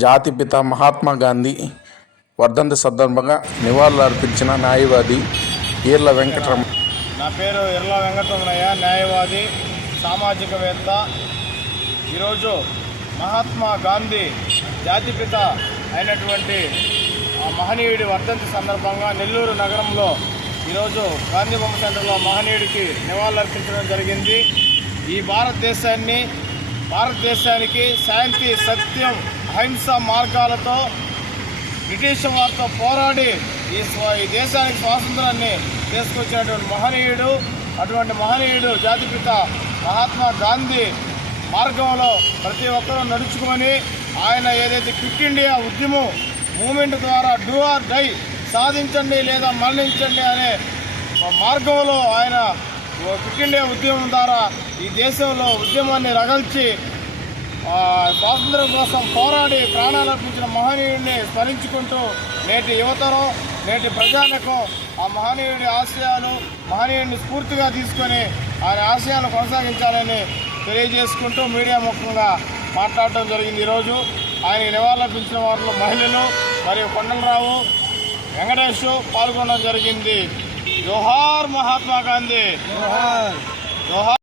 జాతిపిత మహాత్మా గాంధీ వర్ధంతి సందర్భంగా నివాళులు అర్పించిన న్యాయవాది ఈర్ల వెంకటరమణ. నా పేరు ఈర్ల వెంకటరమణయ్య, న్యాయవాది, సామాజికవేత్త. ఈరోజు మహాత్మా గాంధీ జాతిపిత అయినటువంటి మహనీయుడి వర్ధంతి సందర్భంగా నెల్లూరు నగరంలో ఈరోజు గాంధీ బొమ్మ సెంటర్లో మహనీయుడికి నివాళులర్పించడం జరిగింది. ఈ భారతదేశానికి శాంతి, సత్యం, అహింస మార్గాలతో బ్రిటిష్ వారితో పోరాడి ఈ దేశానికి స్వాతంత్రాన్ని తీసుకొచ్చినటువంటి మహనీయుడు. అటువంటి మహనీయుడు జాతిపిత మహాత్మా గాంధీ మార్గంలో ప్రతి ఒక్కరూ నడుచుకొని ఆయన ఏదైతే క్విట్ ఇండియా ఉద్యమం మూమెంట్ ద్వారా డూ ఆర్ డై, సాధించండి లేదా మరణించండి అనే మార్గంలో ఆయన క్విట్ ఇండియా ఉద్యమం ద్వారా ఈ దేశంలో ఉద్యమాన్ని రగల్చి స్వాతంత్రం కోసం పోరాడి ప్రాణాలు అర్పించిన మహనీయుడిని స్మరించుకుంటూ నేటి యువతరం, నేటి ప్రజానికం ఆ మహనీయుడి ఆశయాలు, మహనీయుడిని స్ఫూర్తిగా తీసుకొని ఆయన ఆశయాలను కొనసాగించాలని తెలియజేసుకుంటూ మీడియా ముఖంగా మాట్లాడటం జరిగింది. ఈరోజు ఆయన నివాళులర్పించిన వారిలో మహిళలు మరియు కొండలరావు, వెంకటేష్ పాల్గొనడం జరిగింది. జోహార్ మహాత్మా గాంధీ, జోహార్.